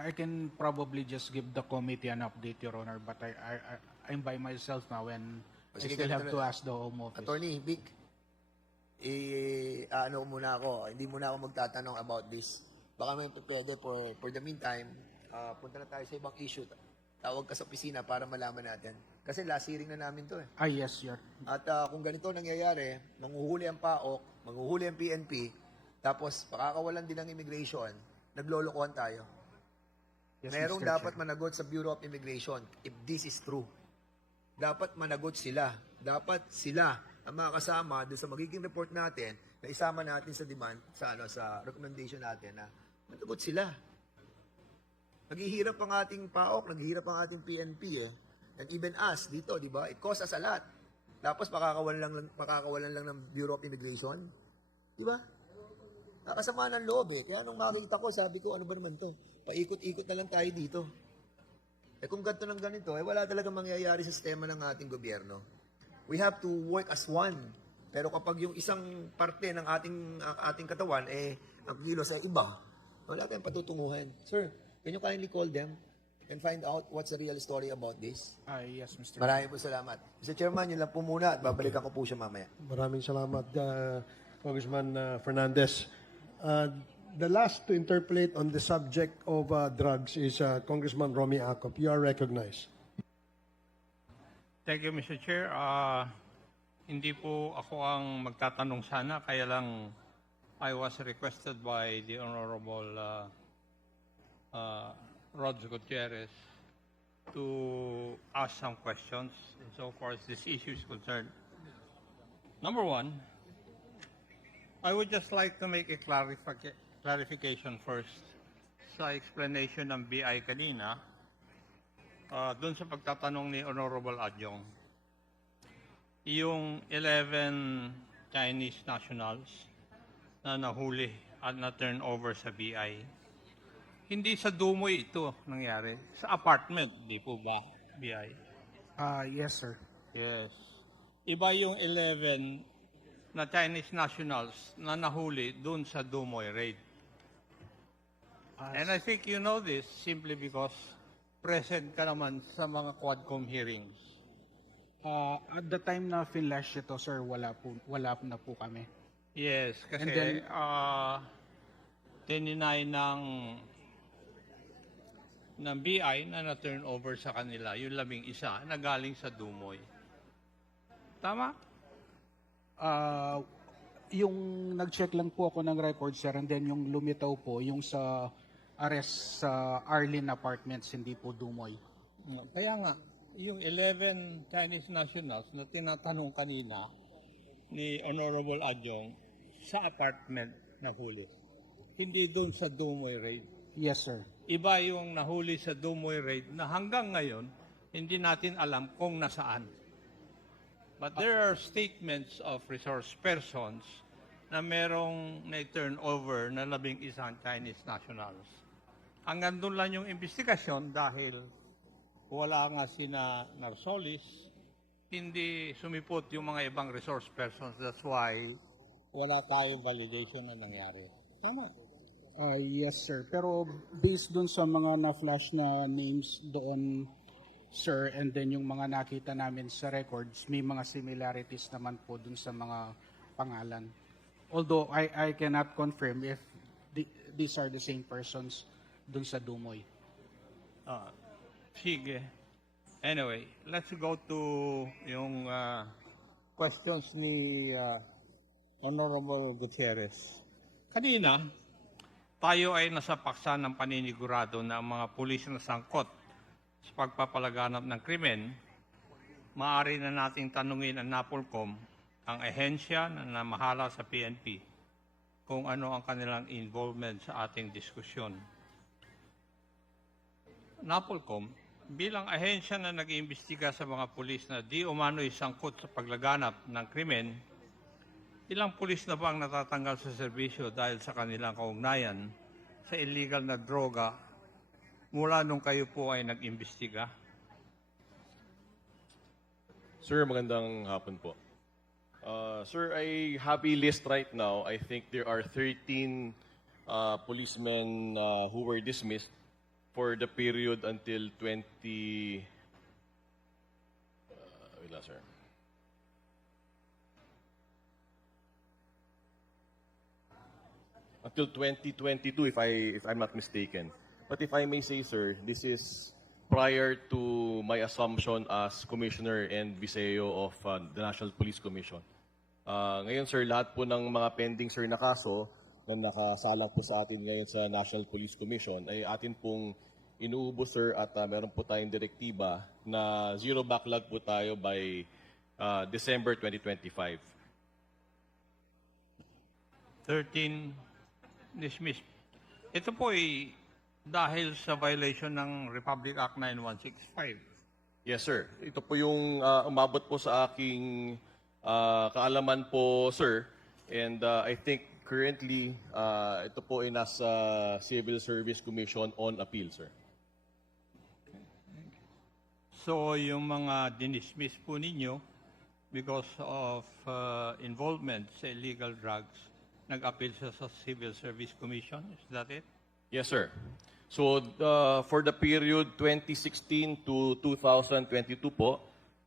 I can probably just give the committee an update, Your Honor, but I, I, I- I'm by myself now and I Sige, still have ganito to na- ask the Home Office. Attorney Vic, eh, ano muna ako, hindi muna ako magtatanong about this. Baka may pwede for, for the meantime, ah, punta na tayo sa ibang issue. Tawag ka sa opisina para malaman natin. Kasi last hearing na namin to eh. Ah, yes, Your At ah, kung ganito nangyayari, manguhuli ang PAOK, manguhuli ang PNP, tapos pakakawalan din ng immigration, naglolokohan tayo. Yes, Merong Mr. dapat Chair. managot sa Bureau of Immigration if this is true. Dapat managot sila. Dapat sila ang mga kasama doon sa magiging report natin na isama natin sa demand, sa ano sa recommendation natin na managot sila. Naghihirap ang ating PAOK, naghihirap ang ating PNP eh. And even us dito, di ba? It costs us a lot. Tapos makakawalan lang, makakawalan lang ng Bureau of Immigration. Di ba? Nakasama ng loob eh. Kaya nung makita ko, sabi ko, ano ba naman to? Paikot-ikot na lang tayo dito. Eh kung ganito ng ganito, eh wala talagang mangyayari sa sistema ng ating gobyerno. We have to work as one. Pero kapag yung isang parte ng ating ating katawan, eh, ang kilos ay iba, wala tayong patutunguhan. Sir, can you kindly call them and find out what's the real story about this? Ah, yes, Mr. Maraming po salamat. Mr. Chairman, yun lang po muna at babalikan ko po siya mamaya. Maraming salamat, uh, Congressman uh, Fernandez. Uh, the last to interpolate on the subject of uh, drugs is uh, Congressman Romy Acop. You are recognized. Thank you, Mr. Chair. Ah, hindi po ako ang magtatanong sana, kaya lang I was requested by the Honorable uh, uh, Rods Gutierrez to ask some questions so far as this issue is concerned. Number one, I would just like to make a clarific- clarification first sa explanation ng BI kanina Ah, doon sa pagtatanong ni Honorable Adyong, yung 11 Chinese nationals na nahuli at na-turn over sa BI, hindi sa Dumoy ito nangyari. Sa apartment, di po ba, BI? Ah, yes, sir. Yes. Iba yung 11 na Chinese nationals na nahuli doon sa Dumoy raid. And I think you know this simply because present ka naman sa mga Quadcom hearings. ah, at the time na finlash ito, sir, wala po, wala na po kami. Yes, kasi And then- ah, tininay ng ng BI na na-turn over sa kanila, yung labing isa na galing sa Dumoy. Tama? Ah, yung nag-check lang po ako ng record, sir, and then yung lumitaw po, yung sa arrest sa Arlene Apartments, hindi po Dumoy. Kaya nga, yung 11 Chinese nationals na tinatanong kanina ni Honorable Adjong sa apartment na huli. Hindi doon sa Dumoy raid. Yes, sir. Iba yung nahuli sa Dumoy raid na hanggang ngayon, hindi natin alam kung nasaan. But there are statements of resource persons na merong na-turn over na labing isang Chinese nationals. Hanggang doon lang yung investigasyon dahil wala nga sina Narsolis, hindi sumipot yung mga ibang resource persons. That's why wala tayong validation na nangyari. Tama. Ah, yes, sir. Pero based dun sa mga na-flash na names doon, sir, and then yung mga nakita namin sa records, may mga similarities naman po dun sa mga pangalan. Although I, I cannot confirm if the- these are the same persons dun sa Dumoy. Ah, sige. Anyway, let's go to yung ah, questions ni ah, Honorable Gutierrez. Kanina, tayo ay nasa paksa ng paninigurado ang mga pulis na sangkot sa pagpapalaganap ng krimen, maaari na nating tanungin ang NAPOLCOM, ang ehensya na namahala sa PNP, kung ano ang kanilang involvement sa ating diskusyon. NAPOLCOM, bilang ahensya na nag-iimbestiga sa mga pulis na di umano'y sangkot sa paglaganap ng krimen, ilang pulis na ba ang natatanggal sa serbisyo dahil sa kanilang kaugnayan sa illegal na droga mula nung kayo po ay nag-imbestiga? Sir, magandang hapon po. Uh, sir, I have a list right now. I think there are 13 uh, policemen uh, who were dismissed for the period until 20... Uh, wait lang, sir. Until 2022, if, I, if I'm not mistaken. But if I may say, sir, this is prior to my assumption as Commissioner and Viseo of uh, the National Police Commission. Ah, ngayon, sir, lahat po ng mga pending, sir, na kaso na nakasalang po sa atin ngayon sa National Police Commission ay atin pong inuubos, sir, at ah, meron po tayong direktiba na zero backlog po tayo by ah, December 2025. 13 dismissed. Ito po ay dahil sa violation ng Republic Act 9165. Yes, sir. Ito po yung ah, umabot po sa aking ah, kaalaman po, sir. And ah, I think currently, ah, ito po ay nasa Civil Service Commission on appeal, sir. So yung mga dinismiss po ninyo because of uh, involvement sa illegal drugs, nag-appeal sa Civil Service Commission. Is that it? Yes, sir. So, uh, for the period 2016 to 2022 po,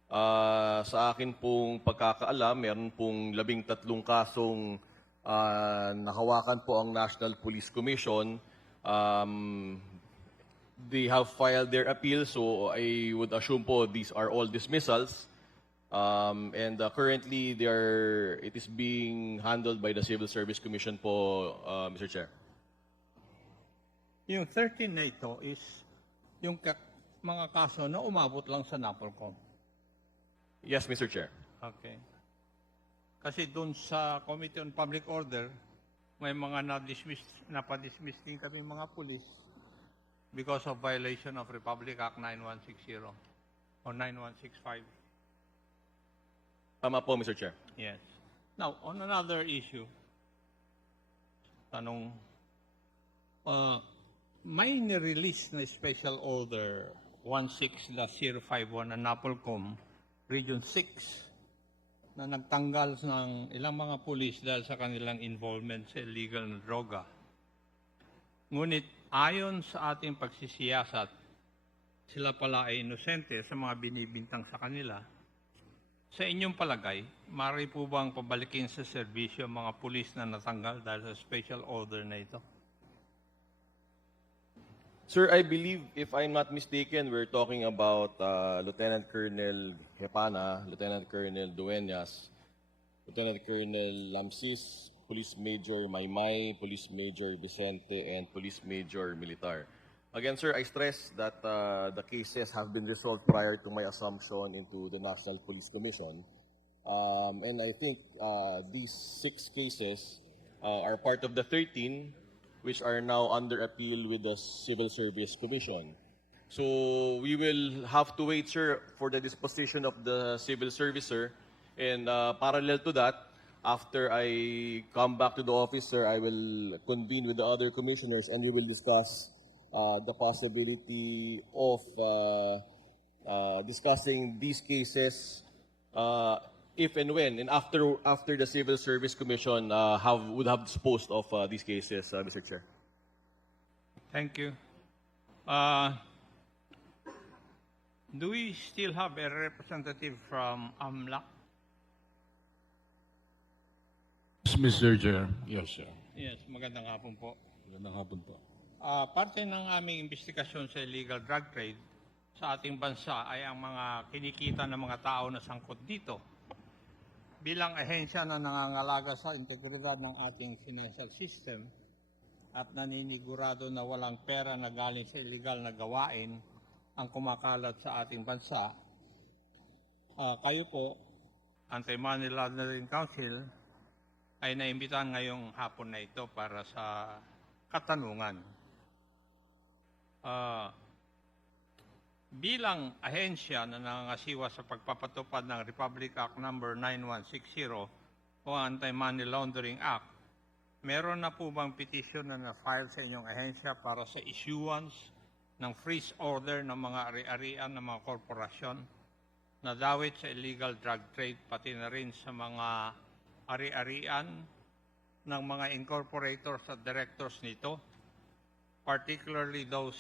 ah, sa akin pong pagkakaalam, meron pong labing tatlong kasong ah, nahawakan po ang National Police Commission. Um, they have filed their appeal, so I would assume po these are all dismissals. Um, and uh, currently, they are, it is being handled by the Civil Service Commission po, uh, Mr. Chair. Yung 13 na ito is yung ka- mga kaso na umabot lang sa NAPOLCOM. Yes, Mr. Chair. Okay. Kasi doon sa Committee on Public Order, may mga na-dismiss, napadismiss din kami mga pulis because of violation of Republic Act 9160 or 9165. Tama po, Mr. Chair. Yes. Now, on another issue, tanong, uh, may nirelease na special order 16-051 na NAPOLCOM, Region 6, na nagtanggal ng ilang mga pulis dahil sa kanilang involvement sa illegal na droga. Ngunit ayon sa ating pagsisiyasat, sila pala ay inosente sa mga binibintang sa kanila. Sa inyong palagay, maaari po bang pabalikin sa serbisyo ang mga pulis na natanggal dahil sa special order na ito? Sir, I believe, if I'm not mistaken, we're talking about uh, Lieutenant Colonel Hepana, Lieutenant Colonel Dueñas, Lieutenant Colonel Lamsis, Police Major Maymay, Police Major Vicente, and Police Major Militar. Again, sir, I stress that uh, the cases have been resolved prior to my assumption into the National Police Commission. Um, and I think uh, these six cases uh, are part of the 13 which are now under appeal with the Civil Service Commission. So we will have to wait, sir, for the disposition of the civil service, sir. And uh, parallel to that, after I come back to the office, sir, I will convene with the other commissioners and we will discuss uh, the possibility of uh, uh, discussing these cases uh, if and when and after after the Civil Service Commission uh, have would have disposed of uh, these cases, uh, Mr. Chair. Thank you. Uh, do we still have a representative from AMLAC? Yes, Mr. Chair. Yes, sir. Yes, magandang hapon po. Magandang hapon po. Ah, parte ng aming investigasyon sa illegal drug trade sa ating bansa ay ang mga kinikita ng mga tao na sangkot dito. Bilang ahensya na nangangalaga sa integridad ng ating financial system at naninigurado na walang pera na galing sa illegal na gawain ang kumakalat sa ating bansa, ah, kayo po, Anti-Money Laundering Council, ay naimbitahan ngayong hapon na ito para sa katanungan. Ah, bilang ahensya na nangangasiwa sa pagpapatupad ng Republic Act number 9160 o Anti-Money Laundering Act, meron na po bang petition na na-file sa inyong ahensya para sa issuance ng freeze order ng mga ari-arian ng mga korporasyon? Na dawit sa illegal drug trade pati na rin sa mga ari-arian ng mga incorporators at directors nito, particularly those